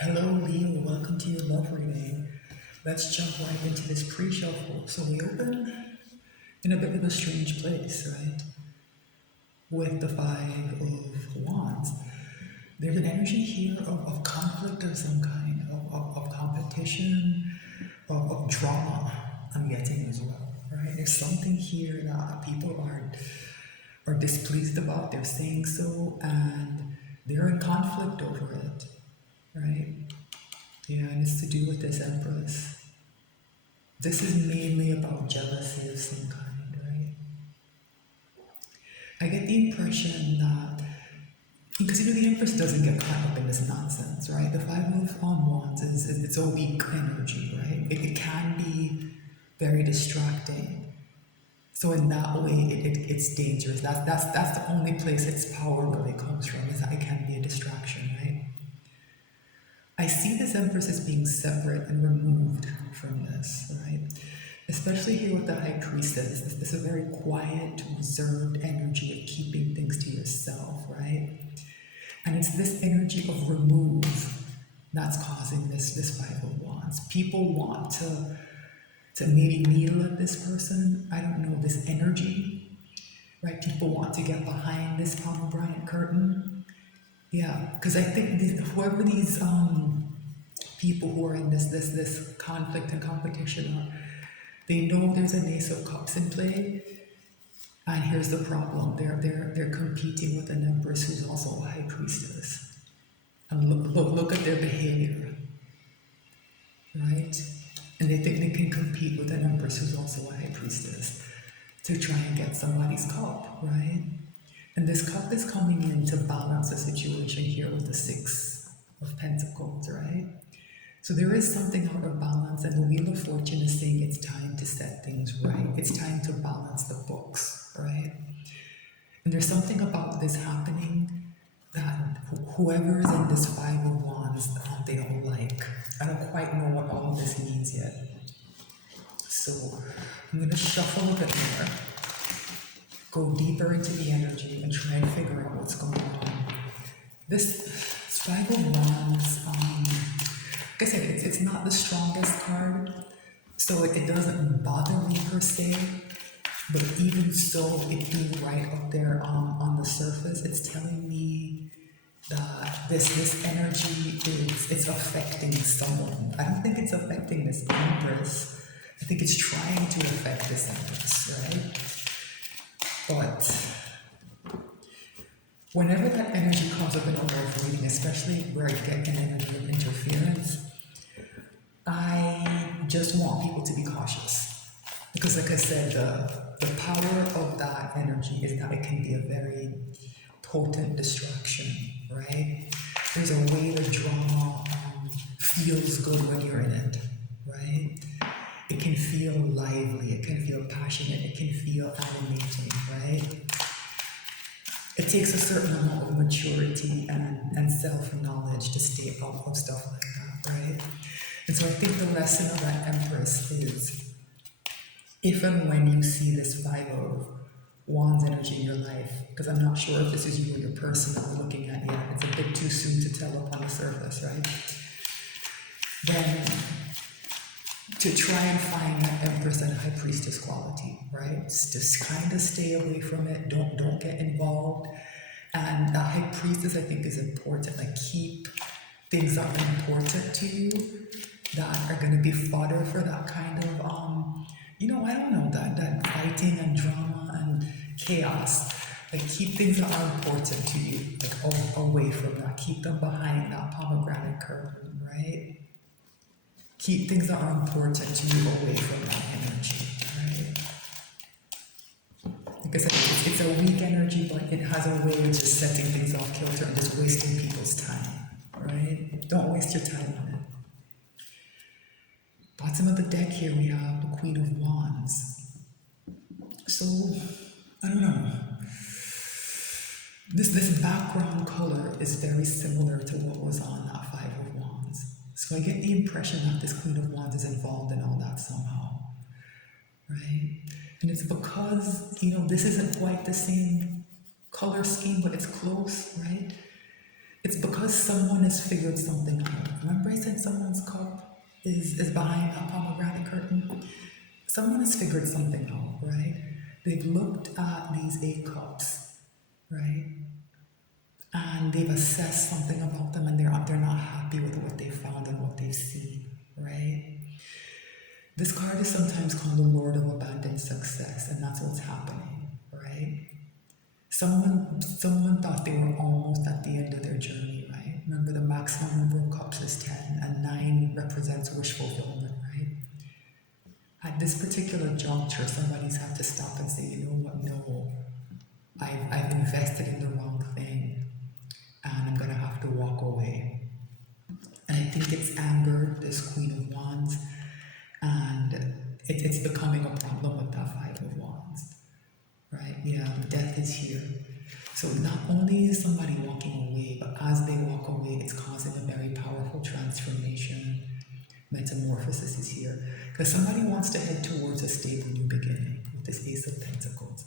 Hello, Leo. Welcome to your love reading. Let's jump right into this pre-shuffle. So we open in a bit of a strange place, right? With the Five of Wands. There's an energy here of conflict of some kind, of competition, of drama I'm getting as well, right? There's something here that people are displeased about. They're saying so, and they're in conflict over it, right? Yeah, and it's to do with this Empress. This is mainly about jealousy of some kind, right? I get the impression that, because the Empress doesn't get caught up in this nonsense, right? The Five of Wands is it's a weak energy, right? It can be very distracting. So in that way, it's dangerous. That's the only place its power really comes from, is that it can be a distraction, right? I see this Empress as being separate and removed from this, right? Especially here with the High Priestess, this is a very quiet, reserved energy of keeping things to yourself, right? And it's this energy of remove that's causing this Five of Wands. People want to maybe needle at this person. I don't know, this energy, right? People want to get behind this pomegranate curtain. Yeah, because I think whoever these people who are in this conflict and competition are, they know there's an Ace of Cups in play, and here's the problem: they're competing with an Empress who's also a High Priestess, and look at their behavior, right? And they think they can compete with an Empress who's also a High Priestess to try and get somebody's cup, right? And this cup is coming in to balance the situation here with the Six of Pentacles, right? So there is something out of balance, and the Wheel of Fortune is saying it's time to set things right. It's time to balance the books, right? And there's something about this happening that whoever is in this Five of Wands, they don't like. I don't quite know what all of this means yet. So I'm going to shuffle a bit more, go deeper into the energy, and try and figure out what's going on. This Five of Wands, like I said, it's not the strongest card, so it doesn't bother me per se. But even so, it being right up there on the surface, it's telling me that this energy it's affecting someone. I don't think it's affecting this Empress. I think it's trying to affect this Empress, right? But whenever that energy comes up in a love reading, especially where I get an energy of interference, I just want people to be cautious. Because like I said, the power of that energy is that it can be a very potent distraction, right? There's a way the drama feels good when you're in it, right? It can feel lively, it can feel passionate, it can feel animating, right? It takes a certain amount of maturity and self-knowledge to stay out of stuff like that, right? And so I think the lesson of that Empress is, if and when you see this Five of Wands energy in your life, because I'm not sure if this is you or your person that we're looking at yet, it's a bit too soon to tell up on the surface, right? Then to try and find that Empress and High Priestess quality, right? Just kind of stay away from it. Don't get involved. And that High Priestess, I think, is important. Like, keep things that are important to you, that are going to be fodder for that kind of I don't know, that fighting and drama and chaos. Like, keep things that are important to you, like, away from that. Keep them behind that pomegranate curtain, right? Keep things that are important to you away from that energy, right? Like I said, it's a weak energy, but it has a way of just setting things off kilter and just wasting people's time, right? Don't waste your time on it. Bottom of the deck here, we have the Queen of Wands. So, I don't know. This background color is very similar to what was on that Five of Wands. So I get the impression that this Queen of Wands is involved in all that somehow, right? And it's because, this isn't quite the same color scheme, but it's close, right? It's because someone has figured something out. Remember I said someone's cup is behind that pomegranate curtain? Someone has figured something out, right? They've looked at these 8 cups, right? And they've assessed something about them, and they're not happy with what they found and what they've seen, right? This card is sometimes called the Lord of Abandoned Success, and that's what's happening, right? Someone thought they were almost at the end of their journey, right? Remember the maximum number of cups is 10, and 9 represents wish fulfillment, right? At this particular juncture, somebody's had to stop and say, you know what, no, I've invested in the wrong thing, and I'm gonna have to walk away. And I think it's angered this Queen of Wands, and it's becoming a problem with that Five of Wands, right? Yeah, death is here. So not only is somebody walking away, but as they walk away, it's causing a very powerful transformation. Metamorphosis is here. Because somebody wants to head towards a stable new beginning with this Ace of Pentacles.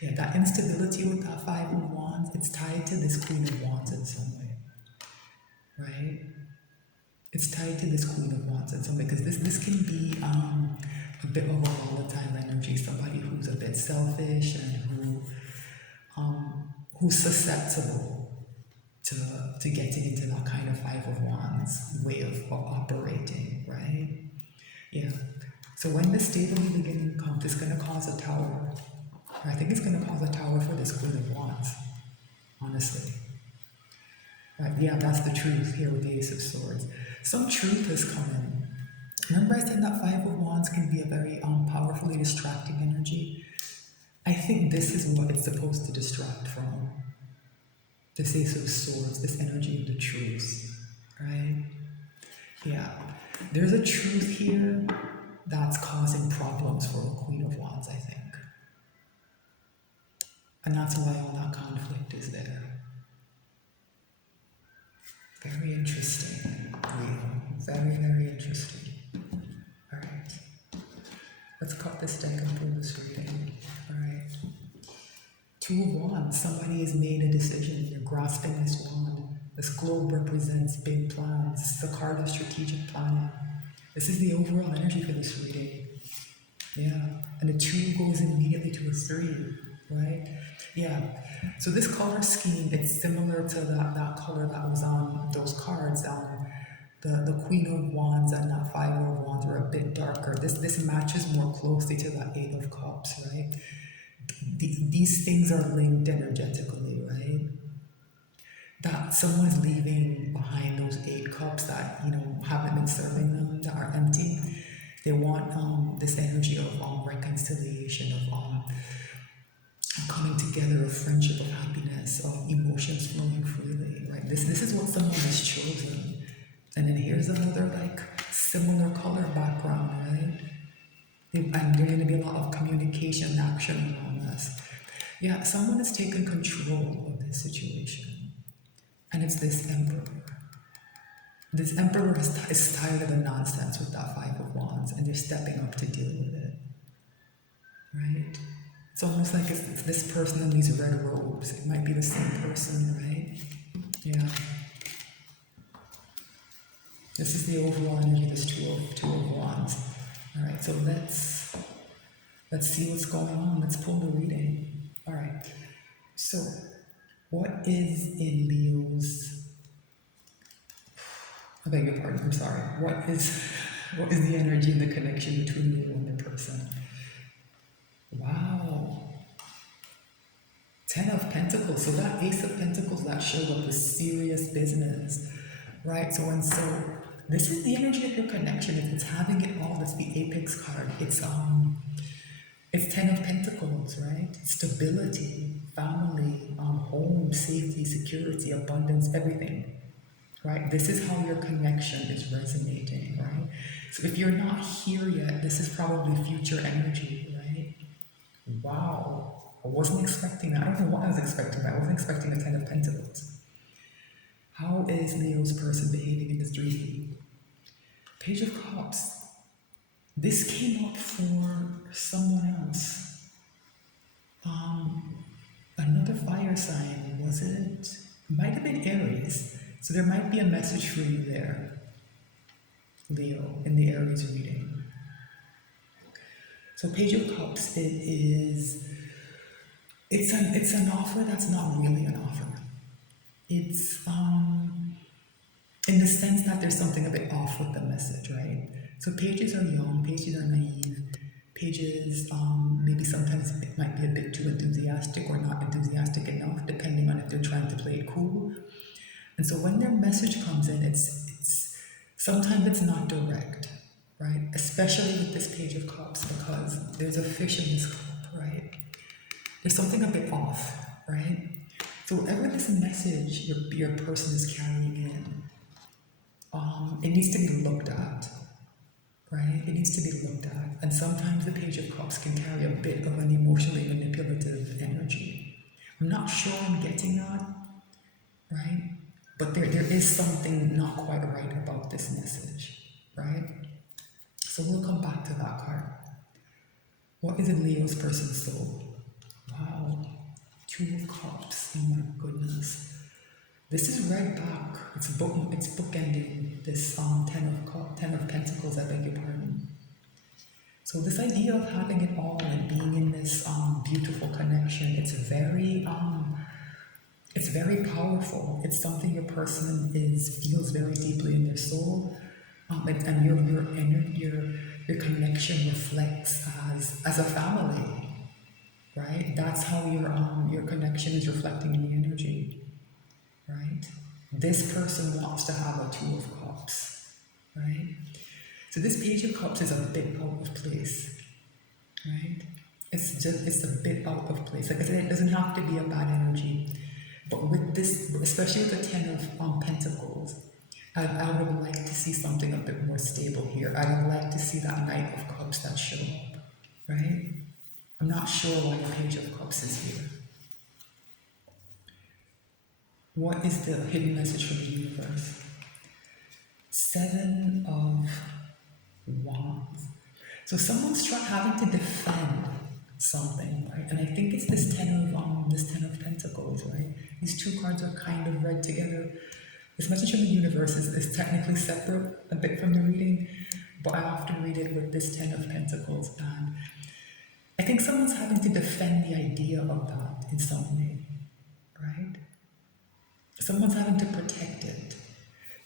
Yeah, that instability with that Five of Wands, it's tied to this Queen of Wands in some way, right? It's tied to this Queen of Wands in some way, because this can be a bit of a volatile energy, somebody who's a bit selfish and who's susceptible to getting into that kind of Five of Wands way of operating, right? Yeah. So when the stable new beginning comes, it's going to cause a tower. I think it's going to cause a tower for this Queen of Wands, honestly. Right, yeah, that's the truth here with the Ace of Swords. Some truth has come in. Remember I said that Five of Wands can be a very powerfully distracting energy? I think this is what it's supposed to distract from. This Ace of Swords, this energy of the truth, right? Yeah, there's a truth here that's causing problems for the Queen of Wands, I think. And that's why all that conflict is there. Very interesting, Leo. Very, very interesting. All right. Let's cut this deck and pull this reading. All right. Two of Wands. Somebody has made a decision. You're grasping this wand. This globe represents big plans. This is a card of strategic planning. This is the overall energy for this reading. Yeah. And a 2 goes immediately to a 3, right? Yeah. So this color scheme, it's similar to that color that was on those cards. The Queen of Wands and that Five of Wands were a bit darker. This matches more closely to that Eight of Cups, right? These things are linked energetically, right? That someone's leaving behind those 8 cups that, haven't been serving them, that are empty. They want this energy of reconciliation, of coming together, of friendship, of happiness, of emotions flowing freely, right? This is what someone has chosen. And then here's another similar color background, right? And there's going to be a lot of communication and action around this. Yeah, someone has taken control of this situation. And it's this Emperor. This Emperor is tired of the nonsense with that Five of Wands, and they're stepping up to deal with it. Right? It's almost like it's this person in these red robes. It might be the same person, right? Yeah. This is the overall energy, this two of Wands. All right, so let's see what's going on. Let's pull the reading. All right. So, what is in Leo's? I beg your pardon. I'm sorry. What is the energy and the connection between Leo and the person? Wow. 10 of Pentacles. So that Ace of Pentacles that showed up was serious business, right? So this is the energy of your connection. It's having it all. That's the Apex card. It's 10 of Pentacles, right? Stability, family, home, safety, security, abundance, everything, right? This is how your connection is resonating, right? So if you're not here yet, this is probably future energy, right? Wow. I wasn't expecting that. I don't know what I was expecting. I wasn't expecting the 10 of Pentacles. How is Leo's person behaving in this dream? Page of Cups. This came up for someone else. Another fire sign, was it? Might have been Aries. So there might be a message for you there. Leo, in the Aries reading. So Page of Cups, it's an offer that's not really an offer. It's in the sense that there's something a bit off with the message, right? So pages are young, pages are naive, pages maybe sometimes it might be a bit too enthusiastic or not enthusiastic enough, depending on if they're trying to play it cool. And so when their message comes in, it's sometimes it's not direct, right? Especially with this Page of Cups, because there's a fish in this cup, right? There's something a bit off, right? So whatever this message your person is carrying in, it needs to be looked at, right? It needs to be looked at. And sometimes the Page of Cups can carry a bit of an emotionally manipulative energy. I'm not sure I'm getting that, right? But there is something not quite right about this message, right? So we'll come back to that card. What is in Leo's person's soul? Wow. Two of Cups. Oh my goodness. This is read back. It's bookending this Ten of Pentacles. I beg your pardon. So this idea of having it all and being in this beautiful connection, it's very powerful. It's something your person feels very deeply in their soul, and your connection reflects as a family, right? That's how your connection is reflecting in the energy, right? This person wants to have a Two of Cups, right? So this Page of Cups is a bit out of place, right? It's a bit out of place. Like I said, it doesn't have to be a bad energy. But with this, especially with the Ten of Pentacles, I would like to see something a bit more stable here. I would like to see that Knight of Cups that show up, right? I'm not sure why the Page of Cups is here. What is the hidden message from the universe? Seven of Wands. So someone's having to defend something, right? And I think it's this Ten of Pentacles, right? These two cards are kind of read together. This message from the universe is technically separate a bit from the reading, but I often read it with this Ten of Pentacles, and I think someone's having to defend the idea of that in some way, right? Someone's having to protect it.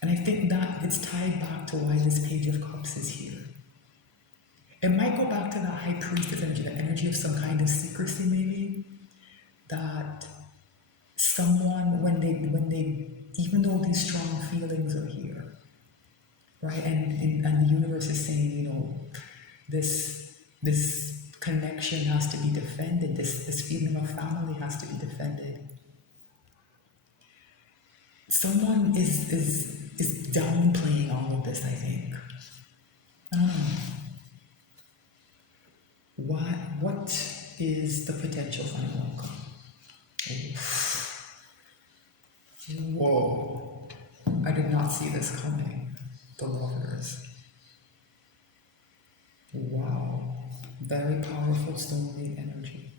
And I think that it's tied back to why this Page of Cups is here. It might go back to that High Priestess energy, the energy of some kind of secrecy maybe, that someone, when they even though these strong feelings are here, right, and the universe is saying, this connection has to be defended, this feeling of family has to be defended. Someone is downplaying all of this, I think. I don't know. What is the potential final outcome? Whoa. I did not see this coming. The Lovers. Wow. Very powerful soulmate energy.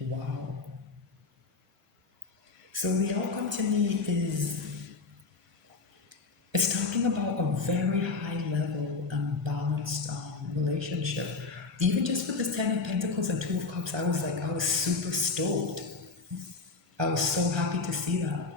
Wow. So the outcome to me it's talking about a very high level and balanced relationship. Even just with this Ten of Pentacles and Two of Cups, I was super stoked. I was so happy to see that.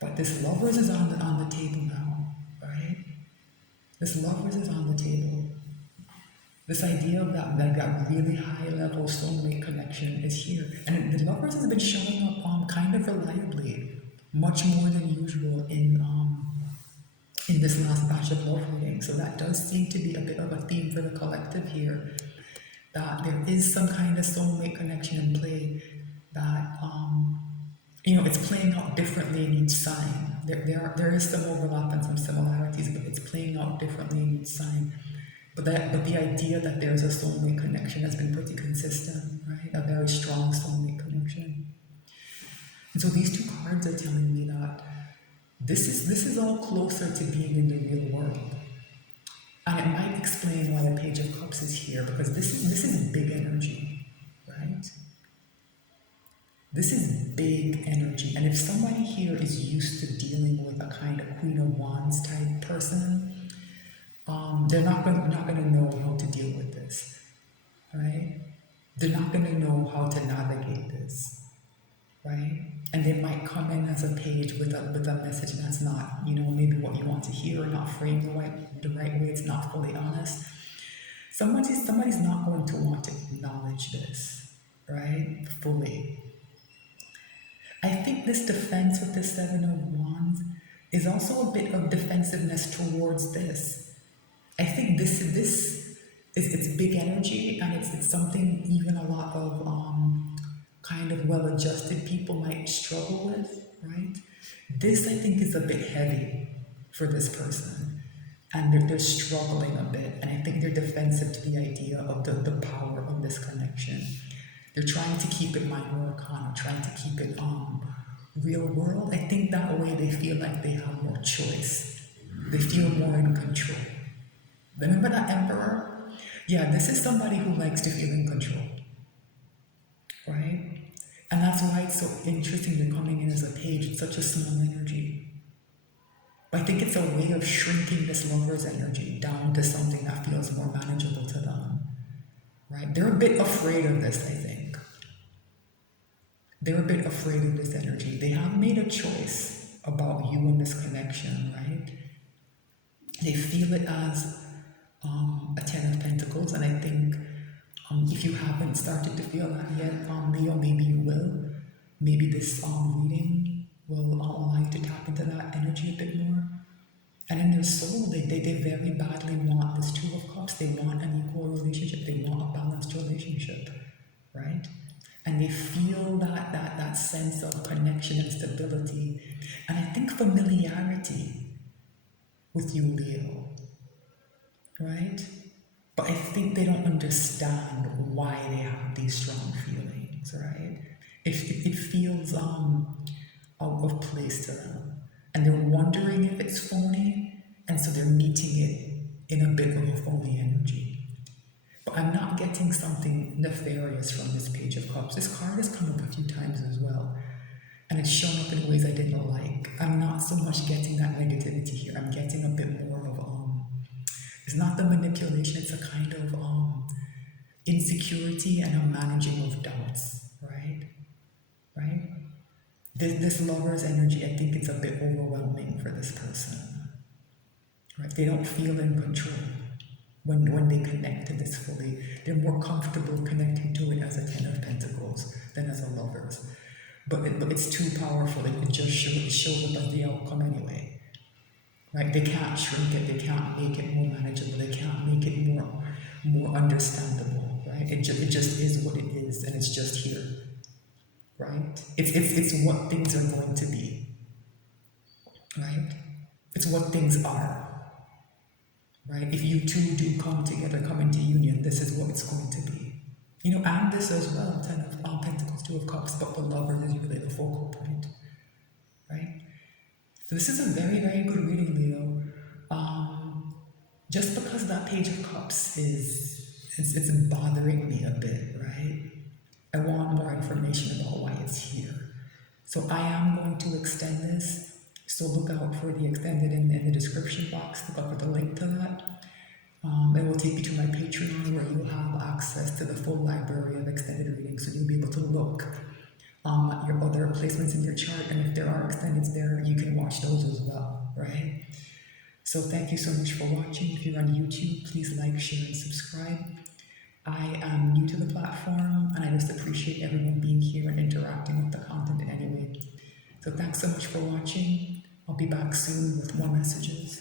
But this Lovers is on the table now, right? This Lovers is on the table. This idea of that really high level soulmate connection is here. And the Lovers has been showing up kind of reliably, much more than usual in this last batch of love reading. So that does seem to be a bit of a theme for the collective here, that there is some kind of soulmate connection in play, that it's playing out differently in each sign. There is some overlap and some similarities, but it's playing out differently in each sign. But the idea that there's a soulmate connection has been pretty consistent, right? A very strong soulmate connection. And so these two cards are telling me that this is all closer to being in the real world. And it might explain why the Page of Cups is here, because this is big energy, right? This is big energy. And if somebody here is used to dealing with a kind of Queen of Wands type they're not going to know how to deal with this, right? They're not going to know how to navigate this, right? And they might come in as a page with a message that's not, maybe what you want to hear, or not framed the right way. It's not fully honest. Somebody's not going to want to acknowledge this, right? Fully. I think this defense with the Seven of Wands is also a bit of defensiveness towards this. I think this is it's big energy, and it's something even a lot of kind of well-adjusted people might struggle with, right? This I think is a bit heavy for this person, and they're struggling a bit, and I think they're defensive to the idea of the power of this connection. They're trying to keep it minor arcana, trying to keep it real world. I think that way they feel like they have more choice. They feel more in control. Remember that emperor? Yeah, this is somebody who likes to feel in control, right? And that's why it's so interesting they're coming in as a page. It's such a small energy. But I think it's a way of shrinking this lover's energy down to something that feels more manageable to them, right? They're a bit afraid of this, I think. They're a bit afraid of this energy. They have made a choice about you and this connection, right? They feel it as a Ten of Pentacles, and I think if you haven't started to feel that yet, Leo, maybe you will. Maybe this reading will allow you to tap into that energy a bit more. And in their soul, they very badly want this Two of Cups. They want an equal relationship. They want a balanced relationship, right? And they feel that sense of connection and stability. And I think familiarity with you, Leo, right? But I think they don't understand why they have these strong feelings, right? It feels out of place to them. And they're wondering if it's phony, and so they're meeting it in a bit of a phony energy. But I'm not getting something nefarious from this Page of Cups. This card has come up a few times as well, and it's shown up in ways I didn't like. I'm not so much getting that negativity here. I'm getting a bit more of it's not the manipulation, it's a kind of insecurity and a managing of doubts, right? Right? This lover's energy, I think it's a bit overwhelming for this person, right? They don't feel in control when they connect to this fully. They're more comfortable connecting to it as a Ten of Pentacles than as a lover's. But it's too powerful. It just shows up as the outcome anyway. Right? They can't shrink it, they can't make it more manageable, they can't make it more understandable, right? It just is what it is, and it's just here, right? It's what things are going to be, right? It's what things are, right? If you two do come together, come into union, this is what it's going to be. And this as well, Ten of Pentacles, Two of Cups, but the lover is really the focal point, right? So this is a very, very good reading, Leo. Just because that Page of Cups it's bothering me a bit, right? I want more information about why it's here. So I am going to extend this. So look out for the extended in the description box. Look out for the link to that. It will take you to my Patreon, where you'll have access to the full library of extended readings. So you'll be able to look at your other placements in your chart, and if there are extendeds there, you can watch those as well, right? So thank you so much for watching. If you're on YouTube, please like, share, and subscribe. I am new to the platform, and I just appreciate everyone being here and interacting with the content in any way. So thanks so much for watching. I'll be back soon with more messages.